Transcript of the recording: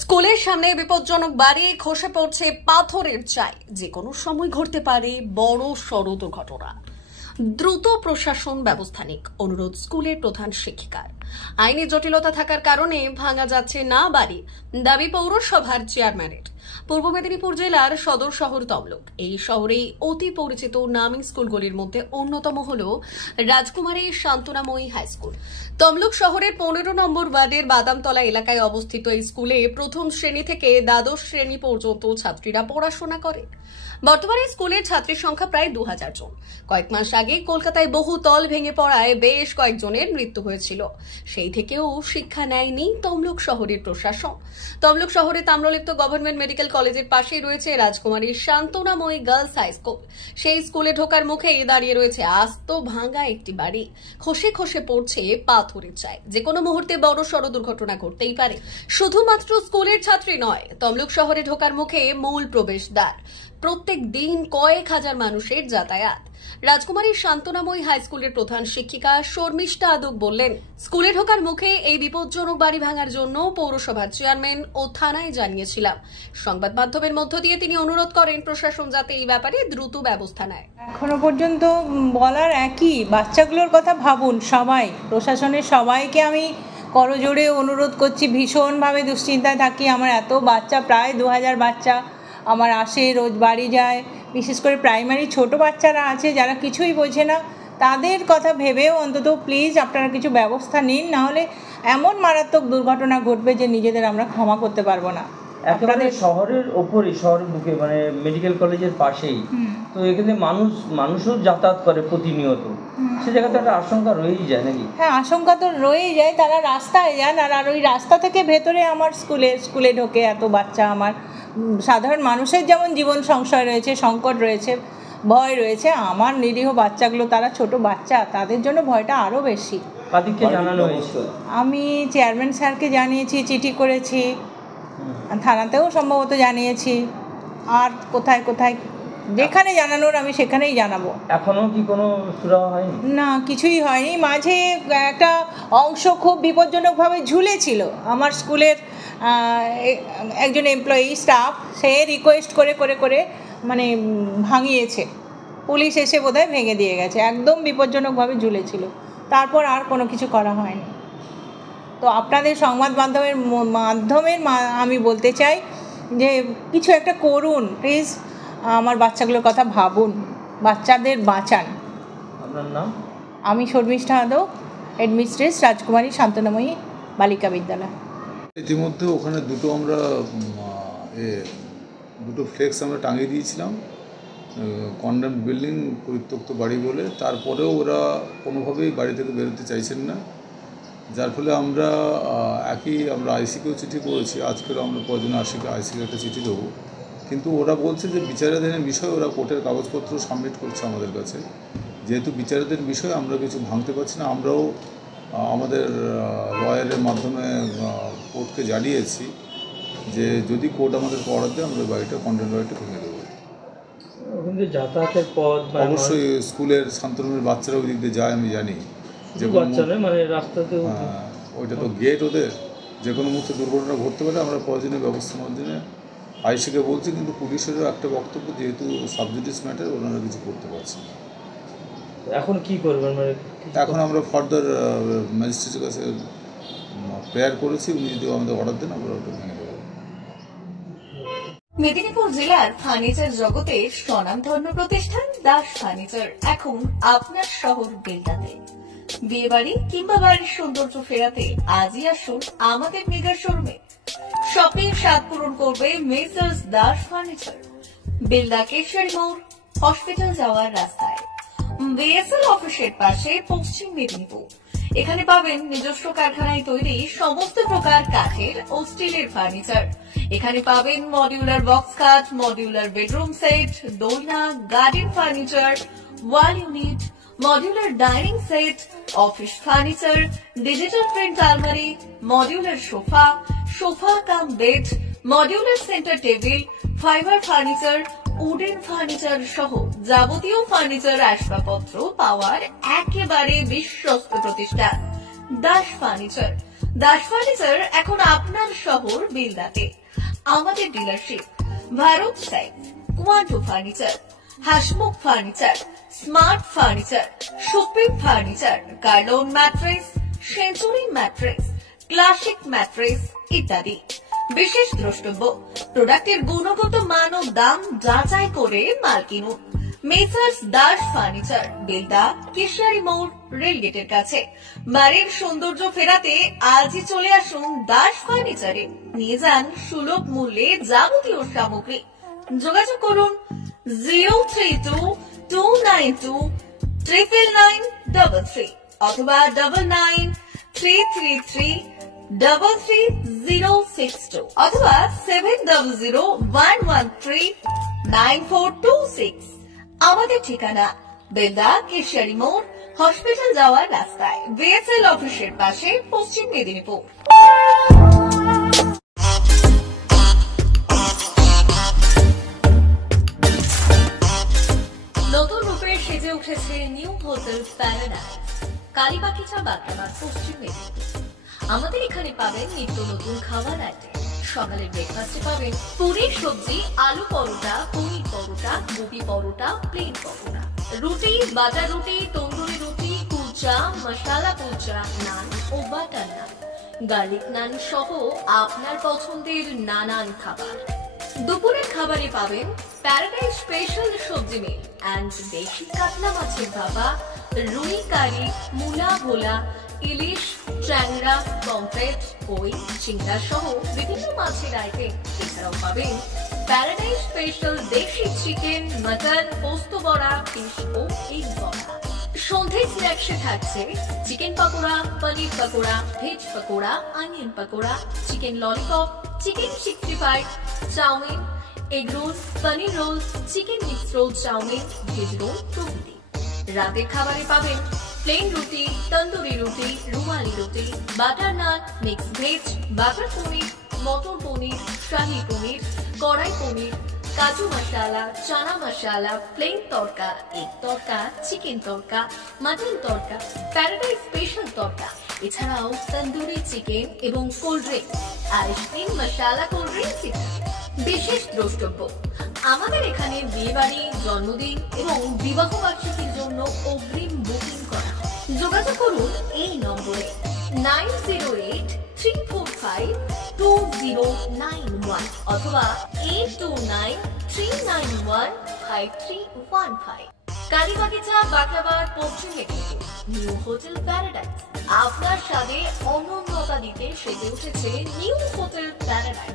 স্কুলের সামনে বিপজ্জনক বাড়ি খসে পড়ছে পাথরের চাই। যে কোনো সময় ঘটতে পারে বড় সড় দুর্ঘটনা। দ্রুত প্রশাসন ব্যবস্থা নিক অনুরোধ স্কুলের প্রধান শিক্ষিকার। আইনি জটিলতা থাকার কারণে ভাঙা যাচ্ছে না বাড়ি, দাবি পৌরসভার চেয়ারম্যানের। পূর্ব মেদিনীপুর জেলার সদর শহর তমলুক। এই শহরেই অতি পরিচিত নামী স্কুলগুলির মধ্যে অন্যতম হল রাজকুমারী শান্তনাময়ী হাই স্কুল। তমলুক শহরের 15 নম্বর ওয়ার্ডের বাদামতলা এলাকায় অবস্থিত এই স্কুলে প্রথম শ্রেণী থেকে দ্বাদশ শ্রেণী পর্যন্ত ছাত্রীরা পড়াশোনা করে। বর্তমানে স্কুলের ছাত্রীর সংখ্যা প্রায় 2000 জন। কয়েক মাস আগে কলকাতায় বহু তল ভেঙে পড়ায় বেশ কয়েকজনের মৃত্যু হয়েছিল। সেই থেকেও শিক্ষা নেয়নি তমলুক শহরের প্রশাসন। তমলুক শহরে তাম্রলিপ্ত গভর্নমেন্ট মেডিকেল কলেজের পাশেই রয়েছে রাজকুমারী শান্তনাময়ী গার্লস হাই স্কুল। সেই স্কুলে ঢোকার মুখেই দাঁড়িয়ে রয়েছে আস্ত ভাঙা একটি বাড়ি। খসে খসে পড়ছে পাথরের চাই। যে কোনো মুহূর্তে বড় সড় দুর্ঘটনা ঘটতেই পারে। শুধুমাত্র স্কুলের ছাত্রী নয়, তমলুক শহরে ঢোকার মুখে মূল প্রবেশদ্বার। প্রত্যেক দিন কয়েক হাজার মানুষের যাতায়াত। রাজকুমারী শান্তনাময়ী হাই স্কুলের প্রধান শিক্ষিকা শর্মিষ্ঠা আদক বললেন, স্কুলে ঢোকার মুখে এই বিপজ্জনক বাড়ি ভাঙার জন্য পৌরসভার চেয়ারম্যান ও থানায় জানিয়েছিলাম। সংবাদ মাধ্যমের মধ্য দিয়ে তিনি অনুরোধ করেন প্রশাসন যাতে এই ব্যাপারে দ্রুত ব্যবস্থা নেয়। এখনো পর্যন্ত বলার একই, বাচ্চাগুলোর কথা ভাবুন। সবাই, প্রশাসনের সবাইকে আমি করজোড়ে অনুরোধ করছি। ভীষণভাবে দুশ্চিন্তায় থাকি। আমার এত বাচ্চা, প্রায় 2000 বাচ্চা আমার আসে, রোজ বাড়ি যায়। বিশেষ করে প্রাইমারি ছোট বাচ্চারা আছে যারা কিছুই বোঝে না, তাদের কথা ভেবেও অন্তত প্লিজ আপনারা কিছু ব্যবস্থা নিন, নাহলে এমন মারাত্মক দুর্ঘটনা ঘটবে যে নিজেদের আমরা ক্ষমা করতে পারবো না। একেবারে শহরের ওপরই, শহরের বুকে, মানে মেডিকেল কলেজের পাশেই তো, এখানে মানুষও যাতায়াত করে প্রতিনিয়ত। সে জায়গাতে একটা আশঙ্কা রয়েই যায় নাকি? হ্যাঁ, আশঙ্কা তো রয়েই যায়। তারা রাস্তায় যান, আর ওই রাস্তা থেকে ভেতরে আমার স্কুলে ঢোকে এত বাচ্চা। আমার সাধারণ মানুষের যেমন জীবন সংশয় রয়েছে, সংকট রয়েছে, ভয় রয়েছে, আমার নিরীহ বাচ্চাগুলো, তারা ছোট বাচ্চা, তাদের জন্য ভয়টা আরও বেশি। কাদেরকে জানানো হয়েছে? আমি চেয়ারম্যান স্যারকে জানিয়েছি, চিঠি করেছি, থানাতেও সম্ভবত জানিয়েছি, আর কোথায় কোথায় যেখানে জানানোর আমি সেখানেই জানাবো। এখনো কি কোনো সুরাহা হয়নি? না, কিছুই হয়নি। মাঝে একটা অংশ খুব বিপজ্জনকভাবে ঝুলেছিল। আমার স্কুলের একজন এমপ্লয়ি স্টাফ, সে রিকোয়েস্ট করে করে করে মানে ভাঙিয়েছে। পুলিশ এসে বোধহয় ভেঙে দিয়ে গেছে। একদম বিপজ্জনকভাবে ঝুলেছিল। তারপর আর কোনো কিছু করা হয়নি। তো আপনাদের সংবাদ মাধ্যমের আমি বলতে চাই যে কিছু একটা করুন প্লিজ। আমার বাচ্চাগুলোর কথা ভাবুন, বাচ্চাদের বাঁচান। আপনার নাম? আমি শর্মিষ্ঠা আদক, হেডমিস্ট্রেস, রাজকুমারী শান্তনাময়ী বালিকা বিদ্যালয়। ইতিমধ্যে ওখানে দুটো ফ্লেক্স আমরা টাঙিয়ে দিয়েছিলাম, কন্ডেমড বিল্ডিং, পরিত্যক্ত বাড়ি বলে। তারপরেও ওরা কোনোভাবেই বাড়ি থেকে বেরোতে চাইছেন না, যার ফলে আমরা আইসিকেও চিঠি করেছি। আজকেও আমরা প্রয়োজনে আইসিকে একটা চিঠি দেবো, কিন্তু ওরা বলছে যে বিচারাধীনের বিষয়, ওরা কোর্টের কাগজপত্র সাবমিট করছে আমাদের কাছে। যেহেতু বিচারাধীন বিষয়, আমরা কিছু ভাঙতে পারছি না। আমরাও আমাদের লয়ারের মাধ্যমে কোর্টকে জানিয়েছি যে যদি কোর্ট আমাদের অর্ডার দেয়, আমরা বাড়িটা, কন্ডেমড বাড়িটা ভেঙে দেবো। যাতায়াতের পথ অবশ্যই স্কুলের শান্তনুর বাচ্চারা ওই দিক দিয়ে যায়, আমি জানি। যে মানে রাস্তাতে, ওইটা তো গেট ওদের, যে কোনো মুহূর্তে দুর্ঘটনা ঘটতে পারে। আমরা প্রয়োজনীয় ব্যবস্থা নেওয়ার জন্য আইসিকে বলছি, কিন্তু পুলিশেরও একটা বক্তব্য, যেহেতু সাবজুডিস ম্যাটার, ওনারা কিছু করতে পারছে না। এখন কি করবেন? মানে এখন আমরা ফার্দার ম্যাজিস্ট্রেটের কাছে প্রেয়ার করেছি, উনি যদি আমাদের অর্ডার দেন আমরা ওটা ভেঙে দেবো। মেদিনীপুর জেলার ফার্নিচার জগতের স্বনামধন্য প্রতিষ্ঠান দাস ফার্নিচার এখন আপনার শহর বেলদাতে। বিয়ে বাড়ি কিংবা বাড়ির সৌন্দর্য ফেরাতে আজই আসুন আমাদের মেগা শোরুমে। শপিং স্বাদ পূরণ করবে মেসার্স দাস ফার্নিচার, বেলদা কেশরী মোড়, হসপিটাল যাওয়ার রাস্তায়, বিএসএল অফিসের পাশে, পশ্চিম মেদিনীপুর। এখানে পাবেন নিজস্ব কারখানায় তৈরি সমস্ত প্রকার কাঠের ও স্টিলের ফার্নিচার। এখানে পাবেন মডিউলার বক্স খাট, মডিউলার বেডরুম সেট, দোলনা, garden furniture, wall unit, modular dining set, office furniture, digital print আলমারি, modular sofa cum bed, modular centre table, fibre furniture, wooden furniture সহ যাবতীয় ফার্নিচার আসবাবপত্র পাওয়ার একেবারে বিশ্বস্ত প্রতিষ্ঠান দাস ফার্নিচার। দাস ফার্নিচার এখন আপনার শহর বেলদাতে। আমাদের dealership Bharat side, Quanto furniture, Hasmukh furniture, smart furniture, supreme furniture, Kurlon mattress, century mattress, classic mattress ইত্যাদি। বিশেষ দ্রষ্টব্য, প্রোডাক্টের গুণগত মান ও দাম যাচাই করে মাল কিনুন। মেসার্স দাস ফার্নিচার, বেলদা, কেশিয়ারি মোড়, রেলগেটের কাছে। বাড়ির সৌন্দর্য ফেরাতে আজই চলে আসুন দাস ফার্নিচারে, নিয়ে যান সুলভ মূল্যে যাবতীয় সামগ্রী। যোগাযোগ করুন 032-292-99933 অথবা 99-333-33062 অথবা 7001139426। আমাদের ঠিকানা বেলদা, কেশিয়ারি মোড়, হসপিটাল যাওয়ার রাস্তায়, বিএসএল অফিসের পাশে, পশ্চিম মেদিনীপুর। নতুন রূপে সেজে উঠেছে নিউ হোটেল প্যারাডাইস, কালীবাগিচা, বাগড়া, পশ্চিম মেদিনীপুর। আমাদের এখানে পাবেন নিত্য নতুন খাবার আইটেম। সকালের ব্রেকফাস্টে পাবেন পুরি সবজি, আলু পরোটা, পনির পরোটা, গোবি পরোটা, প্লেন পরোটা, রুটি, বাটার রুটি, তন্দুরি রুটি, কুলচা, মশালা কুলচা, নান ও বাটার নান, গার্লিক নান সহ আপনার পছন্দের নানান খাবার। দুপুরের খাবারে পাবেন প্যারাডাইস স্পেশাল সবজি মিল অ্যান্ড দেশি কাতলা মাছের ভাপা, রুই কারি, মূলা ভোলা, ইলিশ, ট্যাংরা, পমফ্রেট, কই, চিংড়া সহ বিভিন্ন মাছের আইটেম। এছাড়াও পাবেন প্যারাডাইস স্পেশাল দেশি চিকেন, মটন, পোস্ত বড়া, ফিশ ও এগ বড়া। সন্ধে স্ন্যাক্সে থাকছে chicken pakora, paneer pakora, veg pakora, onion pakora, chicken lollipop, chicken 65, chowmein, egg roll, paneer roll, chicken mix roll, chowmein, veg roll প্রভৃতি। রাতের খাবারে পাবেন প্লেন রুটি, তন্দুরি রুটি, রুমালি রুটি, বাটার নান, মিক্স ভেজ, বাটার পনির, মটর পনির, শাহী পনির, কড়াই পনির, কাজু মশালা, চানা মশালা, প্লেন তড়কা, এগ তড়কা, চিকেন তড়কা, মাটন তড়কা, প্যারাডাইস স্পেশাল তড়কা। এছাড়াও তন্দুরি চিকেন এবং কোল্ড ড্রিঙ্ক, আইসক্রিম, মশালা কোল্ড ড্রিঙ্কস ইত্যাদি। বিশেষ দ্রষ্টব্য, আমাদের এখানে বিয়েবাড়ি, জন্মদিন এবং বিবাহ বার্ষিকীর জন্য অগ্রিম বুকিং করা হয়। যোগাযোগ করুন এই নম্বরে 9083452091 অথবা 8293915315। কালীবাগিচা, বাগড়া, পশ্চিম মেদিনীপুর। নিউ হোটেল প্যারাডাইস আপনার স্বাদে অনন্যতা দিতে সেজে উঠেছে নিউ হোটেল প্যারাডাইস।